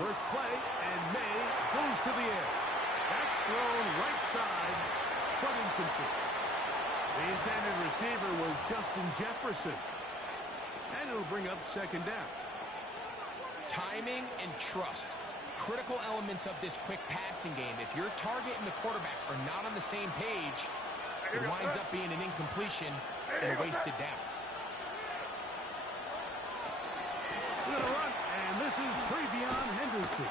First play, and May goes to the air. That's thrown right side, but incomplete. The intended receiver was Justin Jefferson. And it'll bring up second down. Timing and trust. Critical elements of this quick passing game. If your target and the quarterback are not on the same page, it winds up being an incompletion and a wasted down. Little run, and this is Travion Henderson.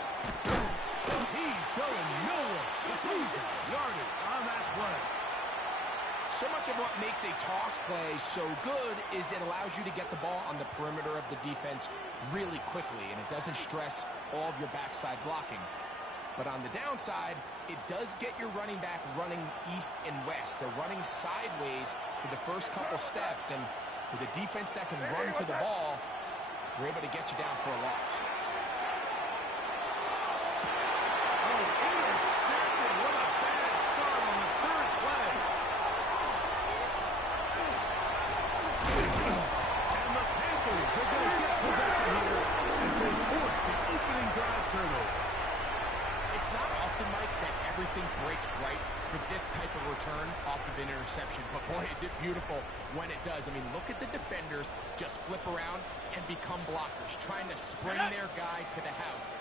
He's going nowhere. Easy yardage on that play. So much of what makes a toss play so good is it allows you to get the ball on the perimeter of the defense really quickly, and it doesn't stress all of your backside blocking. But on the downside, it does get your running back running east and west. They're running sideways for the first couple steps, and with a defense that can run to the ball, we're able to get you down for a loss. Oh, intercepted. What a bad start on the third play. And the Panthers are going to get possession here as they force the opening drive turnover. It's not often, Mike, that everything breaks right for this type of return off of an interception. But, boy, is it beautiful when it does. I mean, look at the defenders just flip around and become blockers, trying to spring their guy to the house.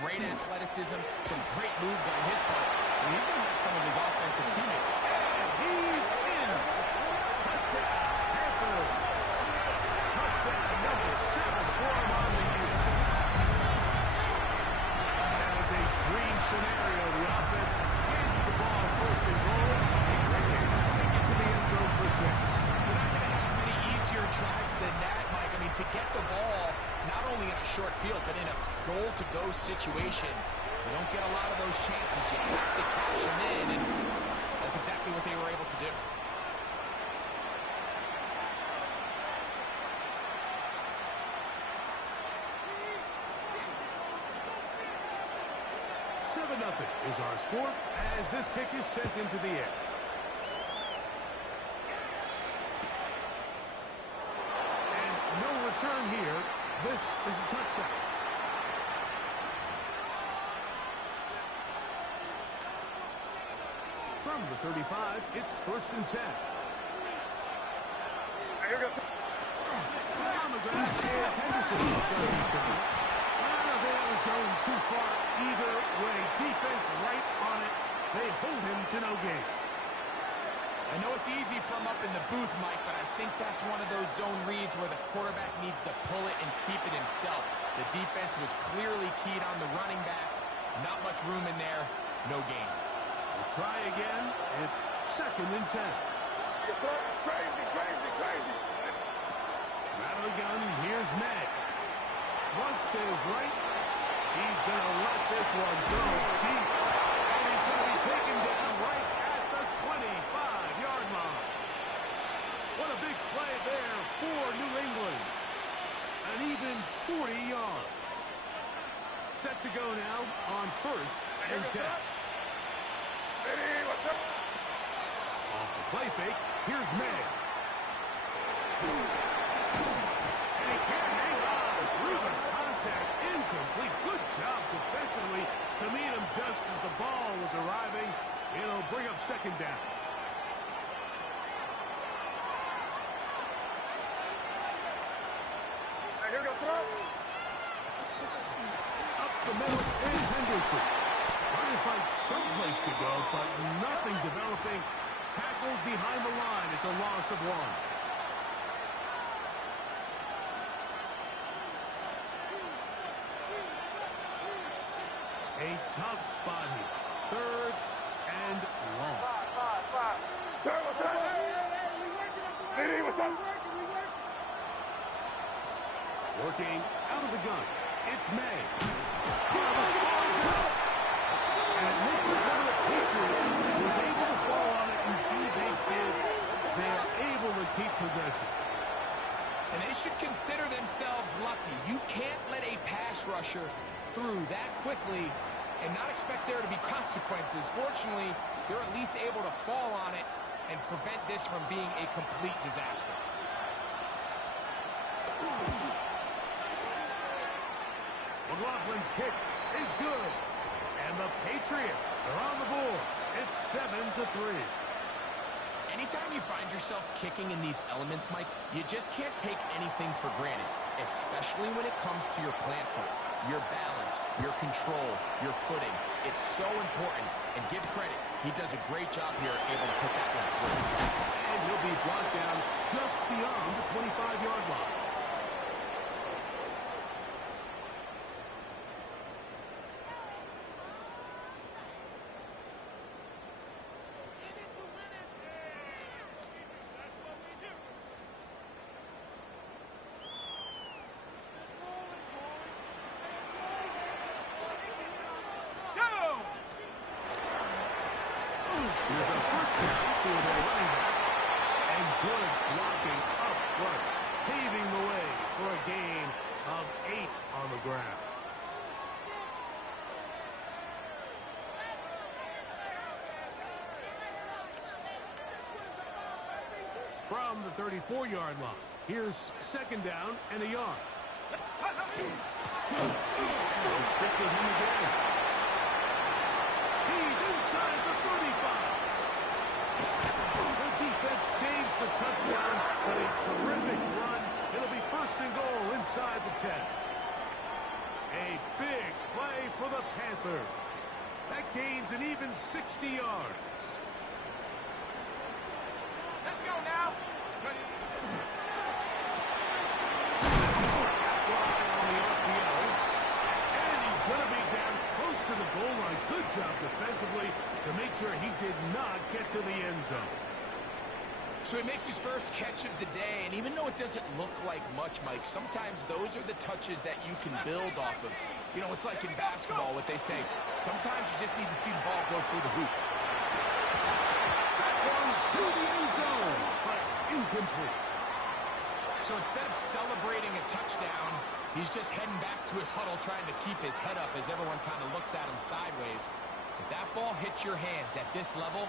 Great athleticism, some great moves on his part. And he's going to have some of his offensive teammates. And he's in. Touchdown, Panthers. Touchdown number 7 for him on the year. That is a dream scenario. The offense hands the ball first and goal. Right there, take it to the end zone for 6. You're not going to have many easier drives than that, Mike. I mean, to get the ball not only in a short field, but in a goal-to-go situation, you don't get a lot of those chances. You have to cash them in, and that's exactly what they were able to do. Nothing is our score as this kick is sent into the air. And no return here. This is a touchdown. From the 35, it's 1st and 10. On the ground, and Henderson is going to start. That was going too far either way. Defense right on it. They hold him to no gain. I know it's easy from up in the booth, Mike, but I think that's one of those zone reads where the quarterback needs to pull it and keep it himself. The defense was clearly keyed on the running back. Not much room in there. No gain. We'll try again. It's 2nd and 10. Crazy. Out of the gun, here's May. Thrust to his right. He's going to let this one go deep. And he's going to be taken down right at the 25-yard line. What a big play there for New England. An even 40 yards. Set to go now on 1st and 10. Off the play fake, here's May. And he can't hang on through the contact. Incomplete. Good job defensively to meet him just as the ball was arriving. It'll bring up 2nd down. Up the middle is Henderson. Trying to find some place to go, but nothing developing. Tackled behind the line. It's a loss of 1. A tough spot here. 3rd and long. Working out of the gun. It's May. And it looked like one of the Patriots was able to fall on it. Indeed, they did. They are able to keep possession. And they should consider themselves lucky. You can't let a pass rusher through that quickly and not expect there to be consequences. Fortunately, they're at least able to fall on it and prevent this from being a complete disaster. McLaughlin's kick is good. And the Patriots are on the board. It's 7-3. Anytime you find yourself kicking in these elements, Mike, you just can't take anything for granted, especially when it comes to your plant foot, your balance, your control, your footing. It's so important, and give credit. He does a great job here able to put that one through. And he'll be brought down just beyond the 25-yard line. Here's a first down for the running back. And good blocking up front, paving the way for a gain of 8 on the ground. From the 34-yard line, here's second down and a yard. They'll stick with him again. He's inside the 35. The defense saves the touchdown, but a terrific run. It'll be first and goal inside the 10. A big play for the Panthers. That gains an even 60 yards. Let's go now. To the goal line. Good job defensively to make sure he did not get to the end zone. So he makes his first catch of the day, and even though it doesn't look like much, Mike, sometimes those are the touches that you can build off of. You know, it's like in basketball, what they say, sometimes you just need to see the ball go through the hoop. That one to the end zone, but incomplete. So instead of celebrating a touchdown, he's just heading back to his huddle trying to keep his head up as everyone kind of looks at him sideways. If that ball hits your hands at this level,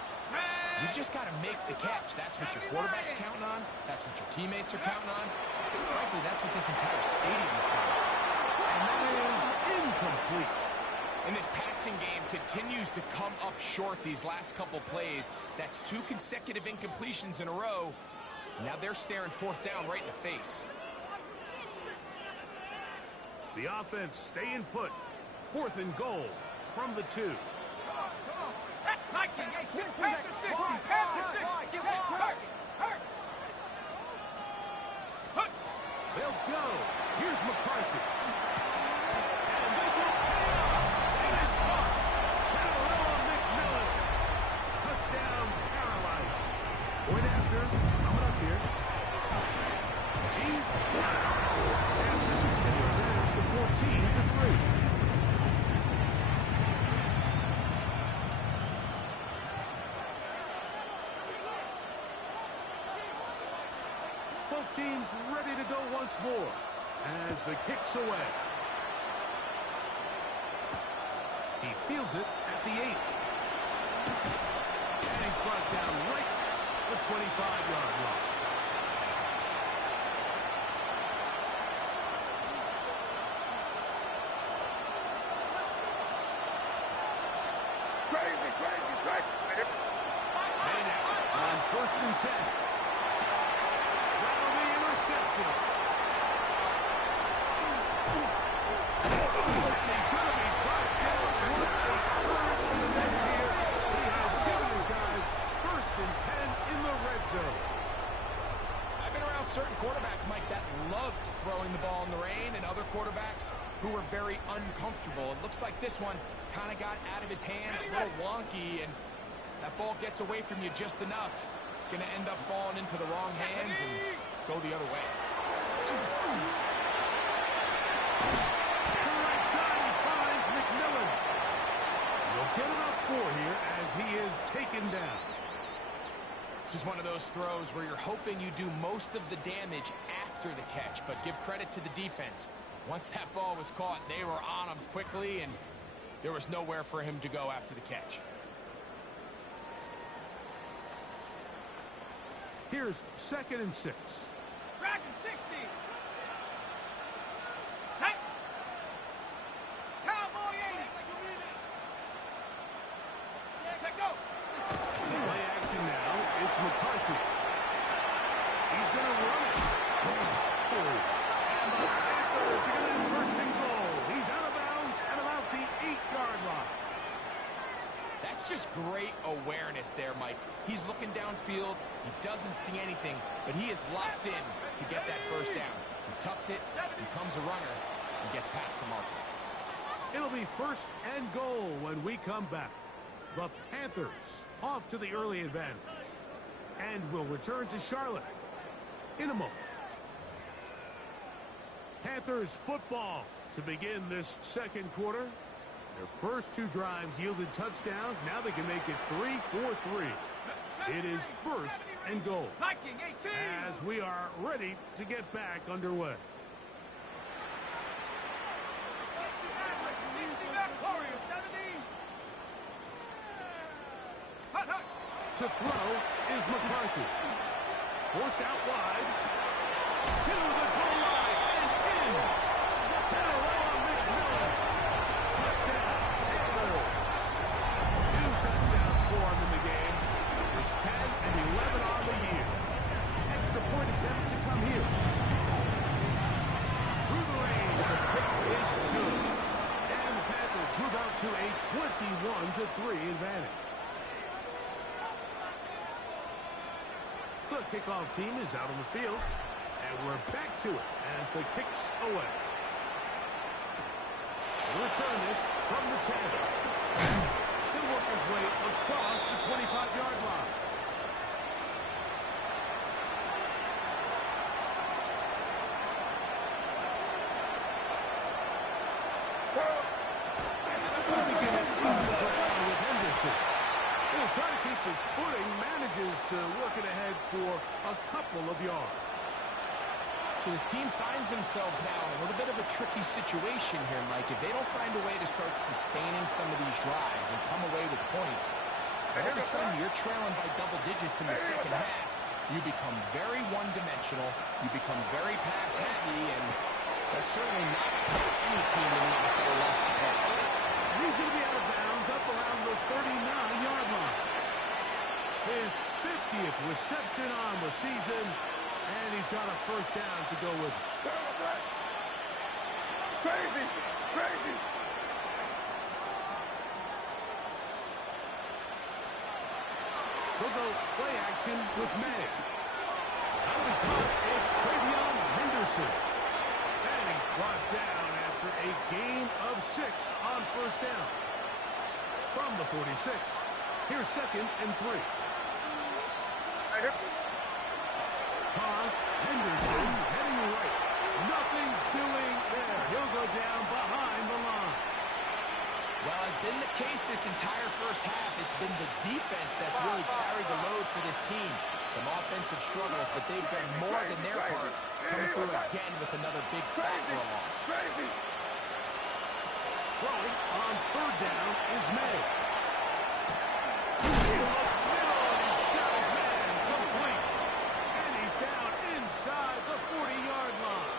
you've just got to make the catch. That's what your quarterback's counting on. That's what your teammates are counting on. Frankly, that's what this entire stadium is counting on. And that is incomplete. And this passing game continues to come up short these last couple plays. That's 2 consecutive incompletions in a row. Now they're staring fourth down right in the face. The offense staying put. Fourth and goal from the 2. Mikey, hey, take the 60. Take the 60. Hurt. They'll go. Here's McCarthy. And this will pay off. It is caught. Carolina McMillan. Touchdown, Carolina. Point after. Coming up here. He's down. Panthers extend their advantage to 14-3. Both teams ready to go once more as the kick's away. He fields it at the 8. And he's brought down right at the 25-yard line. And on first and 10. That'll be intercepted. He's going to be brought down with a turn on the bench here. He has given his guys first and 10 in the red zone. I've been around certain quarterbacks, Mike, that loved throwing the ball in the rain, and other quarterbacks who were very uncomfortable. It looks like this one kind of got out of his hand, a little wonky, and that ball gets away from you just enough. It's going to end up falling into the wrong hands and go the other way. To the right side, he finds McMillan. He'll get about 4 here as he is taken down. This is one of those throws where you're hoping you do most of the damage after the catch, but give credit to the defense. Once that ball was caught, they were on him quickly, and there was nowhere for him to go after the catch. Here's second and 6. Tracking 60. Set. Cowboy 80. Mike. He's looking downfield. He doesn't see anything, but he is locked in to get that first down. He tucks it, becomes a runner, and gets past the marker. It'll be first and goal when we come back. The Panthers off to the early advantage. And will return to Charlotte in a moment. Panthers football to begin this second quarter. Their first two drives yielded touchdowns. Now they can make it 3-4-3. It is first and goal as we are ready to get back underway. To throw is McCarthy. Forced out wide. To the goal line and in. Carolina McMillan. Touchdown. Taylor. 2 touchdowns for him in the game. There's 10 and 11 on the year. Extra point attempt to come here. Through the rain. The pick is good. And the Panthers move out to a 21-3 advantage. The kickoff team is out on the field, and we're back to it as the kick's away. He'll return this from the 10. He'll work his way across the 25-yard line. We'll begin it on the ground with Henderson. He'll try to keep his footing, manages to work it ahead for a couple of yards. So this team finds themselves now in a little bit of a tricky situation here, Mike. If they don't find a way to start sustaining some of these drives and come away with points, all of a sudden you're trailing by double digits in the second half. You become very one-dimensional. You become very pass-happy, and that's certainly not any team in the NFL wants to play. He's going to be out of bounds up around the 39-yard line. His 50th reception on the season, and he's got a first down to go with it. Crazy! Crazy! He'll go play action with May. That'll be caught. It's Travion Henderson. And he's brought down after a gain of 6 on first down. From the 46. Here's second and 3. Toss, Henderson heading right. Nothing doing there. He'll go down behind the line. Well, as been the case this entire first half, it's been the defense that's really carried the load for this team. Some offensive struggles, but they've done more than their part, coming through again with another big sack for a loss. Throwing on third down is May. Inside the 40-yard line.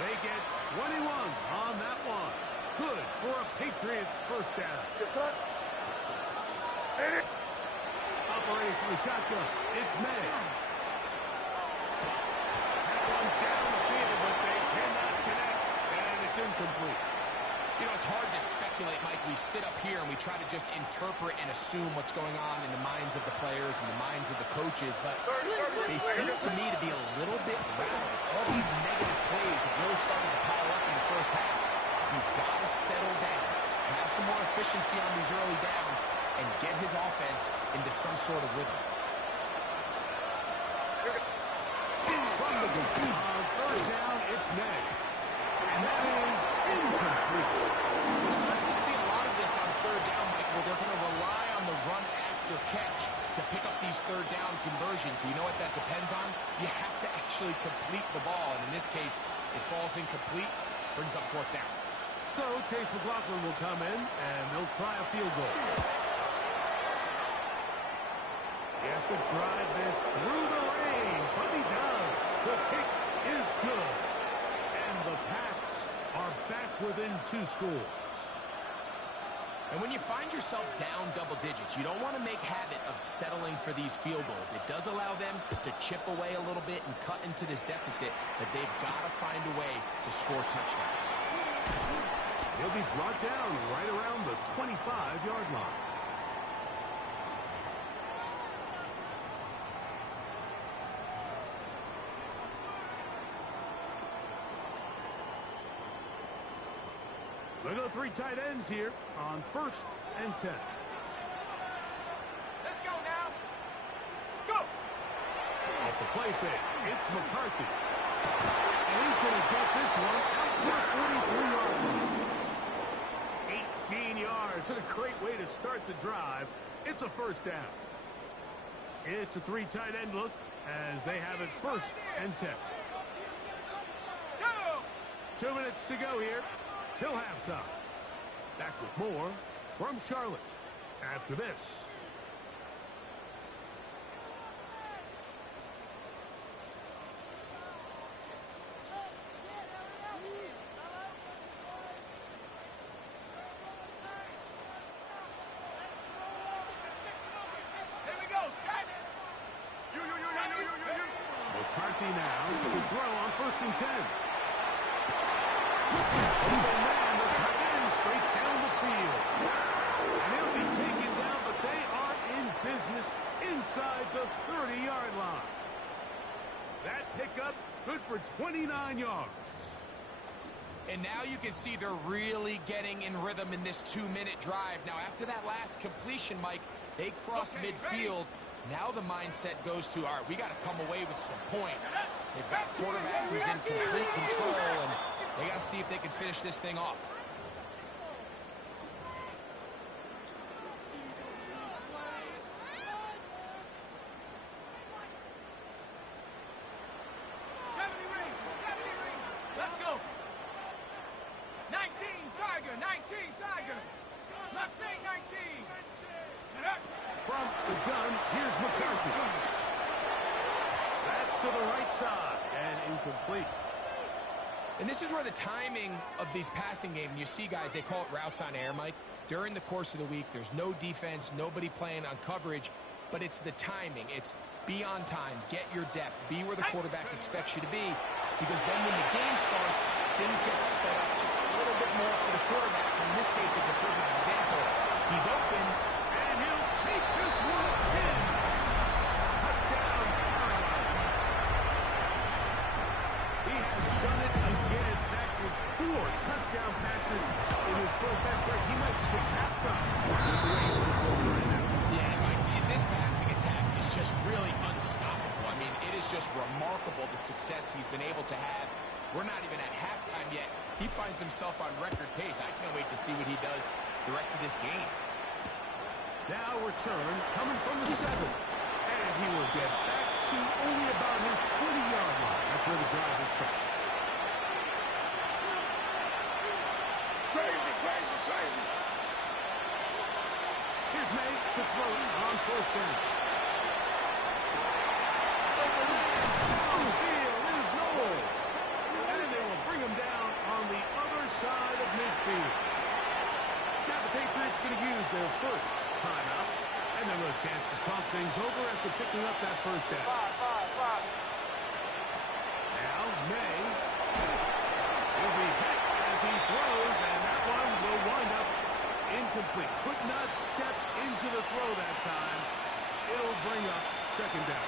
They get 21 on that one. Good for a Patriots first down. Operating from the shotgun, it's May. That one down the field, but they cannot connect, and it's incomplete. You know, it's hard to speculate, Mike. We sit up here and we try to just interpret and assume what's going on in the minds of the players and the minds of the coaches, but they seem to me to be a little bit rattled. All these negative plays have really started to pile up in the first half. He's got to settle down, have some more efficiency on these early downs, and get his offense into some sort of rhythm. From the third down, it's May. And that is incomplete. We're starting to see a lot of this on third down, Mike, where they're going to rely on the run after catch to pick up these third down conversions. You know what that depends on? You have to actually complete the ball, and in this case, it falls incomplete, brings up fourth down. So Chase McLaughlin will come in, and they'll try a field goal. He has to drive this through the rain, but he does. The kick is good. And the Pats are back within 2 scores. And when you find yourself down double digits, you don't want to make habit of settling for these field goals. It does allow them to chip away a little bit and cut into this deficit, but they've got to find a way to score touchdowns. He'll be brought down right around the 25-yard line. They go three tight ends here on 1st and 10. Let's go now. Let's go. Off the play fake, it's McCarthy. And he's going to get this one out to the 43-yard line. 18 yards, and a great way to start the drive. It's a first down. It's a three tight end look as they have it 1st and 10. Go. 2 minutes to go here till halftime. Back with more from Charlotte after this. Here we go. Set. You. McCarthy now to throw on 1st and 10. Oh, man, the tight end straight down the field. And he'll be taken down, but they are in business inside the 30-yard line. That pickup good for 29 yards. And now you can see they're really getting in rhythm in this 2-minute drive. Now, after that last completion, Mike, they cross midfield. Now the mindset goes to, all right, we got to come away with some points. They've got a quarterback who's in complete control, and they got to see if they can finish this thing off. Let's go. 19 Tiger. Mustang 19. From the gun, here's McCarthy. That's to the right side and incomplete. And this is where the timing of these passing games, you see guys, they call it routes on air, Mike. During the course of the week, there's no defense, nobody playing on coverage, but it's the timing. It's be on time, get your depth, be where the quarterback expects you to be, because then when the game starts, things get sped up just a little bit more for the quarterback. In this case, it's a perfect example. He's open, And he'll take this one in. Touchdown, Carolina. He has done it again. That is 4 touchdown passes in his first half break. He might skip halftime with the way he's performing right now. yeah, Mike, this passing attack is just really unstoppable. I mean, it is just remarkable the success he's been able to have. We're not even at halftime yet. He finds himself on record pace. I can't wait to see what he does the rest of this game. Now return coming from the 7. And he will get back to only about his 20-yard line. That's where the drive will start. Crazy. Here's May to throw on 1st down. On the field is Noel. And they will bring him down on the other side of midfield. Now the Patriots going to use their first timeout. And then a chance to talk things over after picking up that 1st down. Now May will be hit as he throws, and that one will wind up incomplete. Could not step into the throw that time. It'll bring up 2nd down.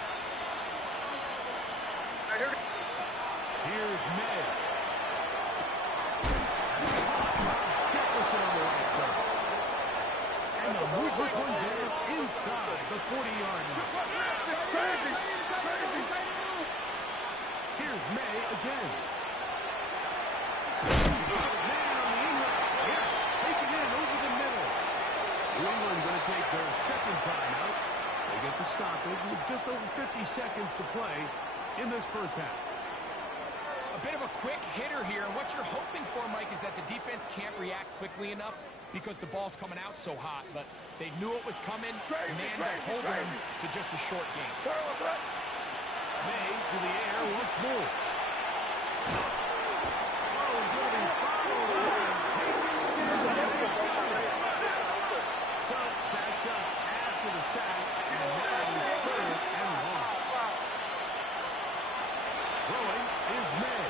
Here's May. Jefferson on the right side. And they'll move this one down inside the 40-yard line. Crazy. Here's May again. Man on the inlet. Yes, taken in over the middle. New England going to take their 2nd timeout. They get the stoppage with just over 50 seconds to play in this first half. A bit of a quick hitter here, and what you're hoping for, Mike, is that the defense can't react quickly enough because the ball's coming out so hot, but they knew it was coming, and they ended up holding them to just a short game. May to the air once more. Oh, going to be fouled and taken down. So backed up after the sack, and now it's 3rd and long. Throwing is May.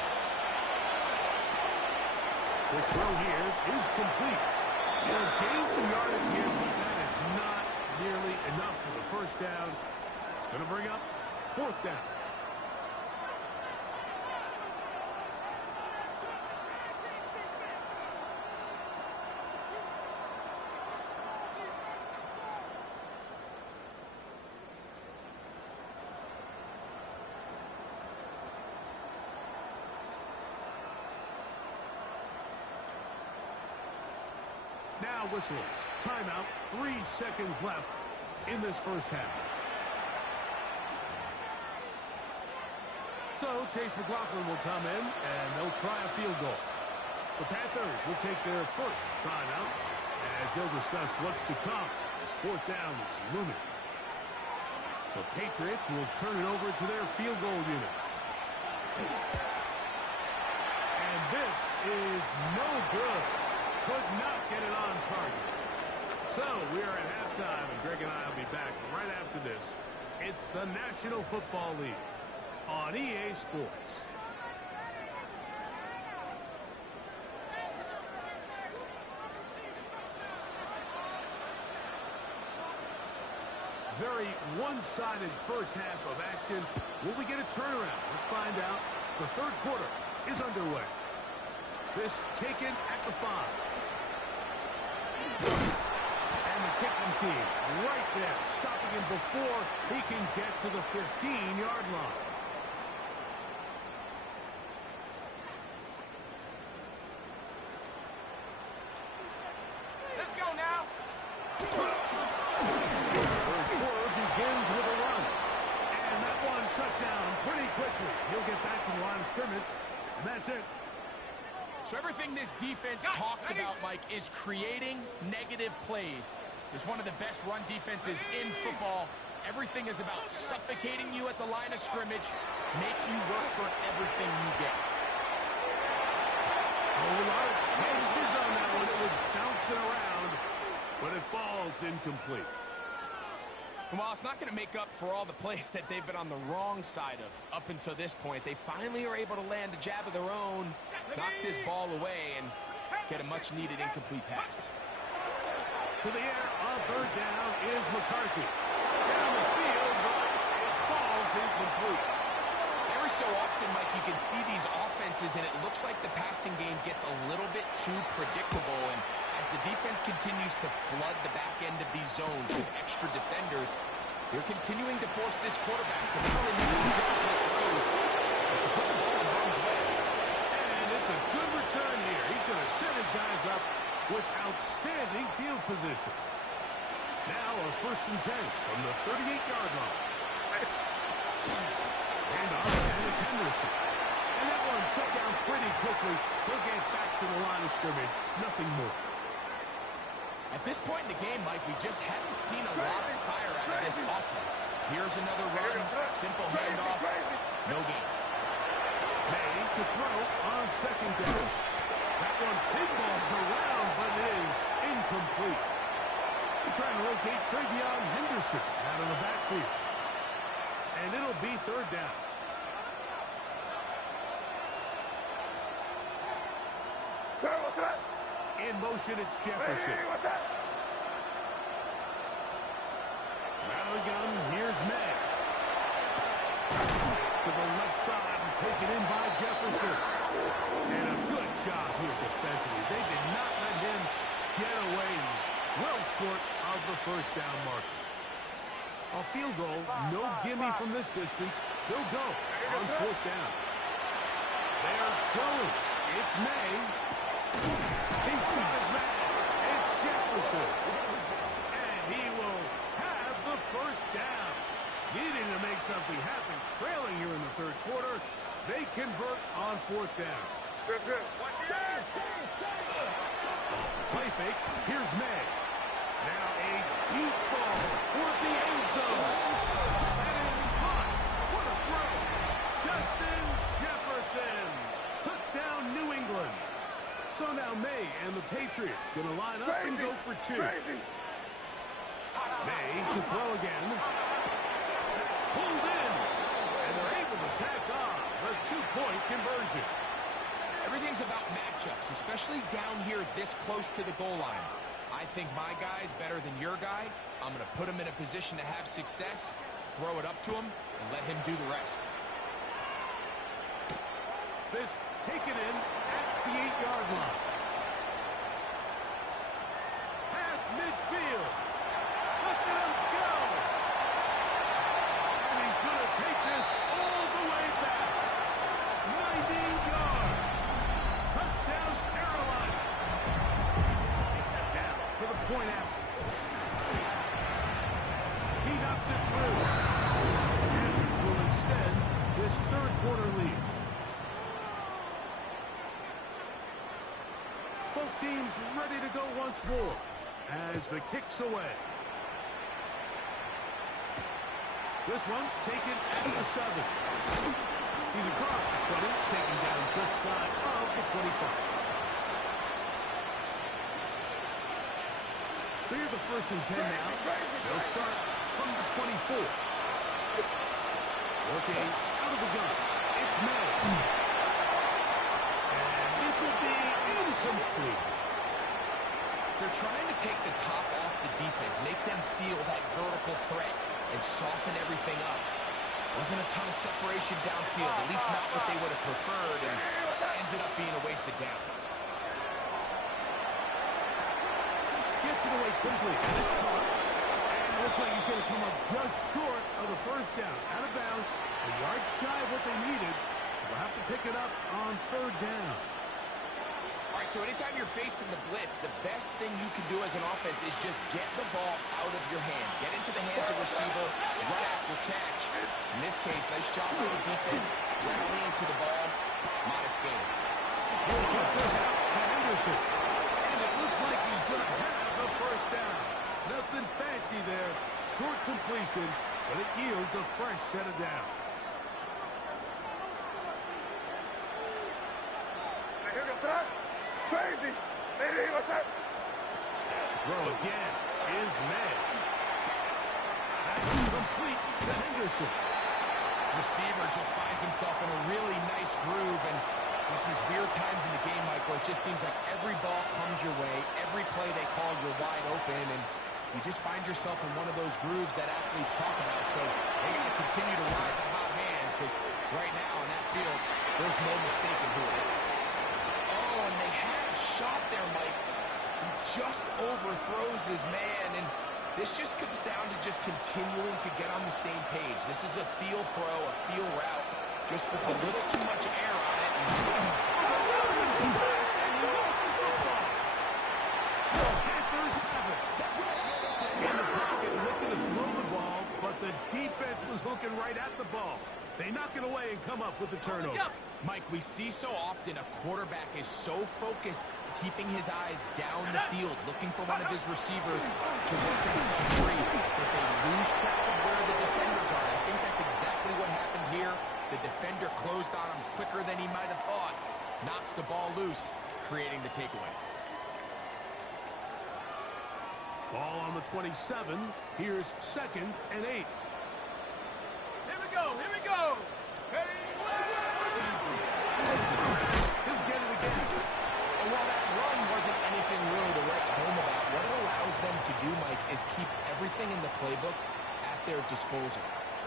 The throw here is complete. He'll gain some yardage here, but that is not nearly enough for the 1st down. It's going to bring up 4th down. now whistles. Timeout, 3 seconds left in this first half. So Chase McLaughlin will come in, and they'll try a field goal. The Panthers will take their first timeout as they'll discuss what's to come as fourth down is looming. The Patriots will turn it over to their field goal unit. And this is no good. Could not get it on target. So we are at halftime, and Greg and I will be back right after this. It's the National Football League on EA Sports. Very one-sided first half of action. Will we get a turnaround? Let's find out. The third quarter is underway. This taken at the 5. And the kicking team right there, stopping him before he can get to the 15-yard line. Let's go now. Third quarter begins with a run. And that one shut down pretty quickly. He'll get back to the line of scrimmage, and that's it. So everything this defense talks about, Mike, is creating negative plays. It's one of the best run defenses in football. Everything is about suffocating you at the line of scrimmage, make you work for everything you get. A lot of chances on that one. It was bouncing around, but it falls incomplete. And while it's not going to make up for all the plays that they've been on the wrong side of up until this point, they finally are able to land a jab of their own, knock this ball away, and get a much-needed incomplete pass. To the air on third down is McCarthy. Down the field, but it falls incomplete. Every so often, Mike, you can see these offenses, and it looks like the passing game gets a little bit too predictable. And as the defense continues to flood the back end of these zones with extra defenders, they're continuing to force this quarterback to really make some difficult throws. To put the ball in harm's way. And it's a good return here. He's going to set his guys up with outstanding field position. Now a 1st and 10 from the 38-yard line. And off, and it's Henderson. And that one shut down pretty quickly. He'll get back to the line of scrimmage. Nothing more. At this point in the game, Mike, we just haven't seen a lot of fire out of this offense. Here's another run, simple handoff, no gain. May to throw on 2nd down. That one pinballs around, but it is incomplete. They're trying to locate Travion Henderson out of the backfield. And it'll be 3rd down. What's that? In motion, it's Jefferson. Hey, what's that? Out of the gun, here's May. To the left side and taken in by Jefferson. And a good job here defensively. They did not let him get away. He's well short of the 1st down marker. A field goal, no gimme from this distance. They'll go on 4th down. They're going. It's May. He's got his man. It's Jefferson. And he will have the 1st down. Needing to make something happen. Trailing here in the 3rd quarter. They convert on 4th down. Good, good. Play fake. Here's May. Now a deep ball for the end zone. And it's caught. What a throw. Justin Jefferson. Touchdown, New England. So now May and the Patriots going to line up and go for 2. May to throw again. That's pulled in. And they're able to tack on the 2-point conversion. Everything's about matchups, especially down here this close to the goal line. I think my guy's better than your guy. I'm going to put him in a position to have success, throw it up to him, and let him do the rest. This taken in at the 8-yard line. Past midfield. Look at him go. And he's going to take this all the way back. 90 yards. Touchdown, Carolina. Now, team's ready to go once more as the kick's away. This one taken at the 7. He's across the 20, taken down just shy of the 25. So here's a 1st and 10 now. They'll start from the 24. Working out of the gun. It's May. And this will be incomplete. They're trying to take the top off the defense, make them feel that vertical threat, and soften everything up. Wasn't a ton of separation downfield, at least not what they would have preferred, and ended up being a wasted down. Gets it away quickly. And it's caught. And it looks like he's going to come up just short of the 1st down. Out of bounds, a yard shy of what they needed. They'll have to pick it up on 3rd down. All right, so anytime you're facing the blitz, the best thing you can do as an offense is just get the ball out of your hand. Get into the hands of receiver right after catch. In this case, nice job by the defense. Rallying to the ball. Modest gain. He'll get this out to Henderson. And it looks like he's going to have the 1st down. Nothing fancy there. Short completion, but it yields a fresh set of downs. Crazy. Throw again is May. That's complete to Henderson. Receiver just finds himself in a really nice groove, and there's these weird times in the game, Mike, where it just seems like every ball comes your way, every play they call, you're wide open, and you just find yourself in one of those grooves that athletes talk about. So they got to continue to ride the hot hand, because right now in that field, there's no mistaking who it is. Oh, and they had a shot there, Mike. He just overthrows his man, and this just comes down to just continuing to get on the same page. This is a feel throw, a feel route. Just puts a little too much air on it. Panthers have it. In the pocket, looking to throw the ball, but the defense was looking right at the ball. They knock it away and come up with the turnover. Mike, we see so often a quarterback is so focused, keeping his eyes down the field, looking for one of his receivers to work himself free, that they lose track of where the defenders are. I think that's exactly what happened here. The defender closed on him quicker than he might have thought, knocks the ball loose, creating the takeaway. Ball on the 27. Here's 2nd and 8. Here we go. He'll get it again. And while that run wasn't anything really to write home about, what it allows them to do, Mike, is keep everything in the playbook at their disposal.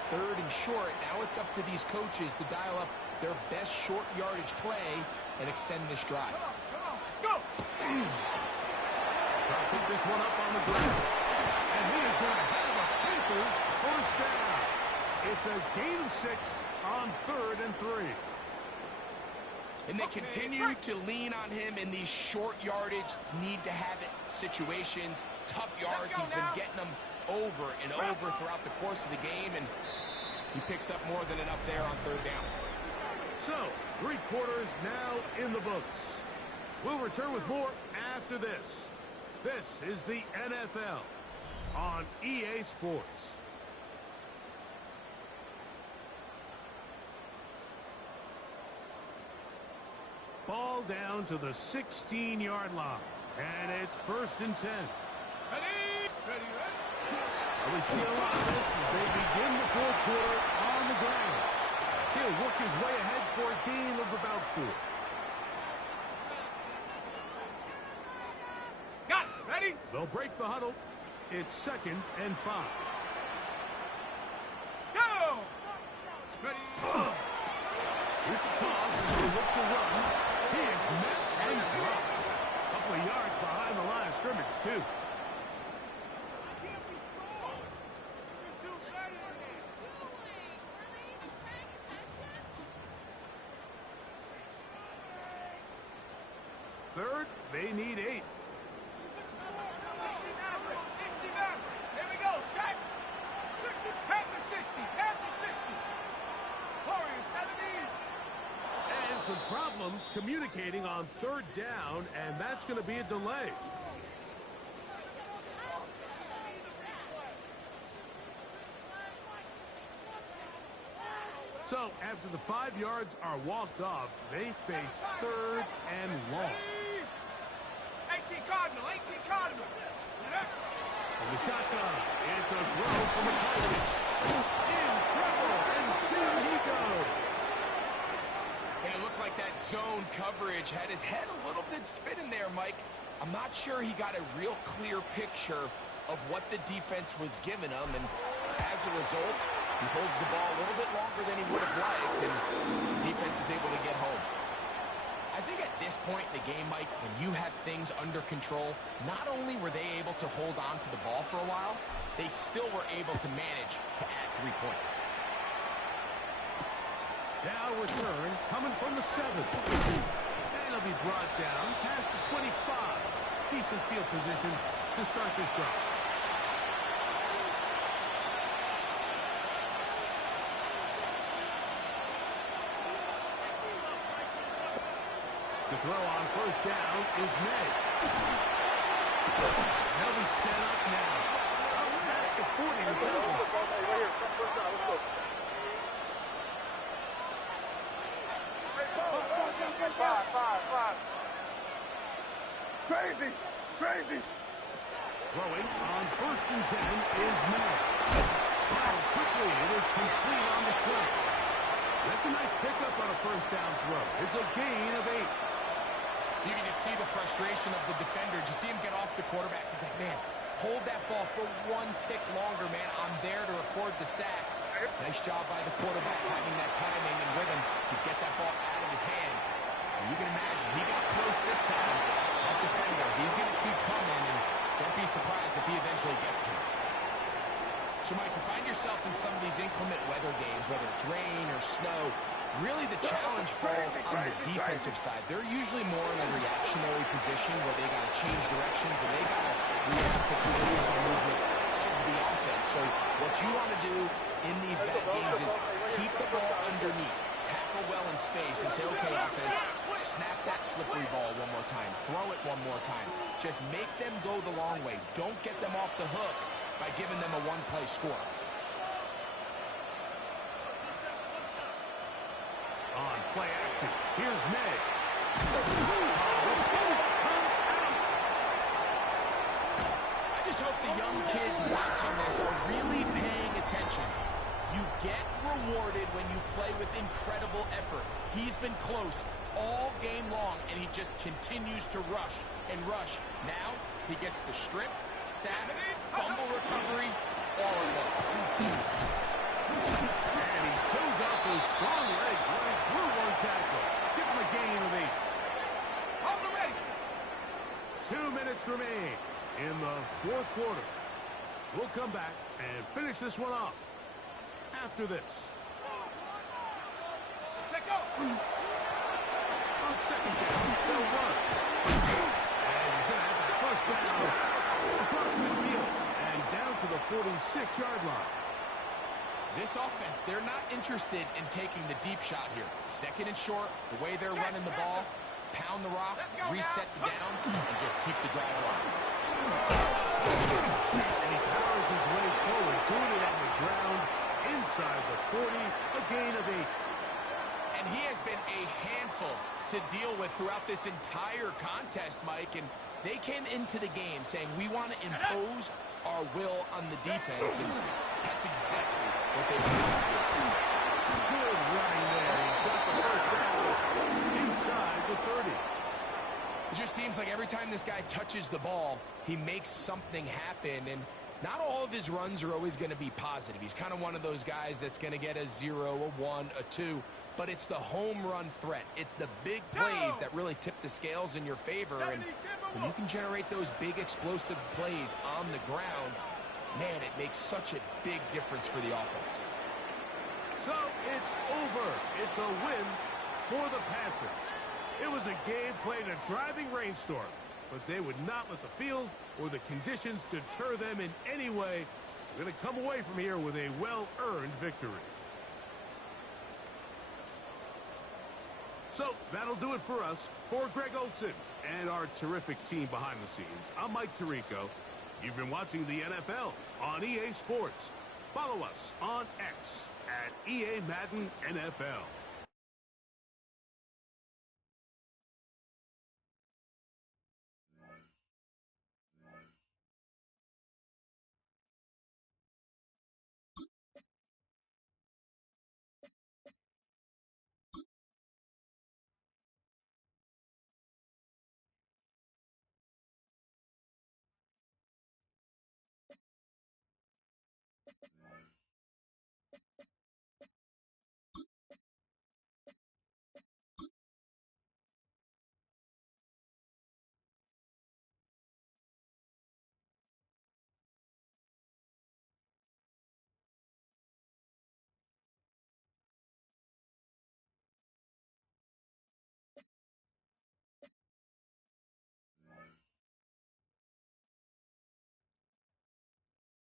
3rd and short, now it's up to these coaches to dial up their best short yardage play and extend this drive. Go. Try to pick this one up on the ground. And he is going to have the Panthers 1st down. It's a gain of 6 on 3rd and 3. And they continue to lean on him in these short yardage, need to have it situations, tough yards. He's been getting them over and over throughout the course of the game, and he picks up more than enough there on 3rd down. So, 3 quarters now in the books. We'll return with more after this. This is the NFL on EA Sports. Ball down to the 16-yard line. And it's 1st and 10. Ready. We see a lot of this as they begin the 4th quarter on the ground. He'll work his way ahead for a gain of about 4. Got it. Ready? They'll break the huddle. It's 2nd and 5. Go. Ready. Here's a toss as they look to run. He is met and dropped. A couple of yards behind the line of scrimmage, too. Third, they need 8. 69. Here we go. Shot. 60. Panther 60. Panther 60. Warriors 70. And to some problems communicating on third down, and that's going to be a delay. So, after the 5 yards are walked off, they face third and long. 18 Cardinal, 18 Cardinal. From the shotgun, it's a throw from McCollum. In trouble, and there he goes. And it looked like that zone coverage had his head a little bit spinning there, Mike. I'm not sure he got a real clear picture of what the defense was giving him, and as a result, he holds the ball a little bit longer than he would have liked, and the defense is able to get home. I think at this point in the game, Mike, when you have things under control, not only were they able to hold on to the ball for a while, they still were able to manage to add 3 points. Now return coming from the 7. And he'll be brought down past the 25. Decent field position to start this drive. To throw on first down is May. They'll be set up now. Up past the 40 to go. Crazy, crazy. Throwing on first and 10 is May. Fires quickly. It is complete on the slant. That's a nice pickup on a first down throw. It's a gain of 8. You can just see the frustration of the defender. Just see him get off the quarterback. He's like, man, hold that ball for 1 tick longer, man. I'm there to record the sack. Nice job by the quarterback having that timing and rhythm to get that ball out of his hand. And you can imagine, he got close this time. That defender, he's going to keep coming, and don't be surprised if he eventually gets to him. So, Mike, you find yourself in some of these inclement weather games, whether it's rain or snow, really the challenge falls on the defensive side. They're usually more in a reactionary position where they got to change directions and they got to react to delays in movement of the offense. So what you want to do in these bad games is keep the ball underneath, tackle well in space, and say, okay, offense, snap that slippery ball one more time, throw it one more time. Just make them go the long way. Don't get them off the hook by giving them a one-play score. On play action, here's May. I just hope the young kids watching this are really paying attention. You get rewarded when you play with incredible effort. He's been close all game long, and he just continues to rush and rush. Now, he gets the strip, sack, fumble recovery, all at once. And he shows off those strong legs running through one tackle. Give him a gain of 8. Hold him ready. 2 minutes remain in the 4th quarter. We'll come back and finish this one off after this. Let go. On second down, they'll run. And he's going to have the first down across midfield and down to the 46-yard line. This offense, they're not interested in taking the deep shot here. Second and short, the way they're running the ball, pound the rock, reset the downs, and just keep the drive alive. And he powers his way forward, doing it on the ground, inside the 40, a gain of 8. And he has been a handful to deal with throughout this entire contest, Mike, and they came into the game saying, we want to impose our will on the defense, and that's exactly what they did. Good running there. He's got the first down inside the 30. It just seems like every time this guy touches the ball, he makes something happen, and not all of his runs are always going to be positive. He's kind of one of those guys that's going to get a 0, a 1, a 2, but it's the home run threat. It's the big plays that really tip the scales in your favor, and when you can generate those big explosive plays on the ground, man, it makes such a big difference for the offense. So it's over. It's a win for the Panthers. It was a game played in a driving rainstorm, but they would not let the field or the conditions deter them in any way. They're going to come away from here with a well-earned victory. So that'll do it for us. For Greg Olson and our terrific team behind the scenes, I'm Mike Tirico. You've been watching the NFL on EA Sports. Follow us on X at EA Madden NFL.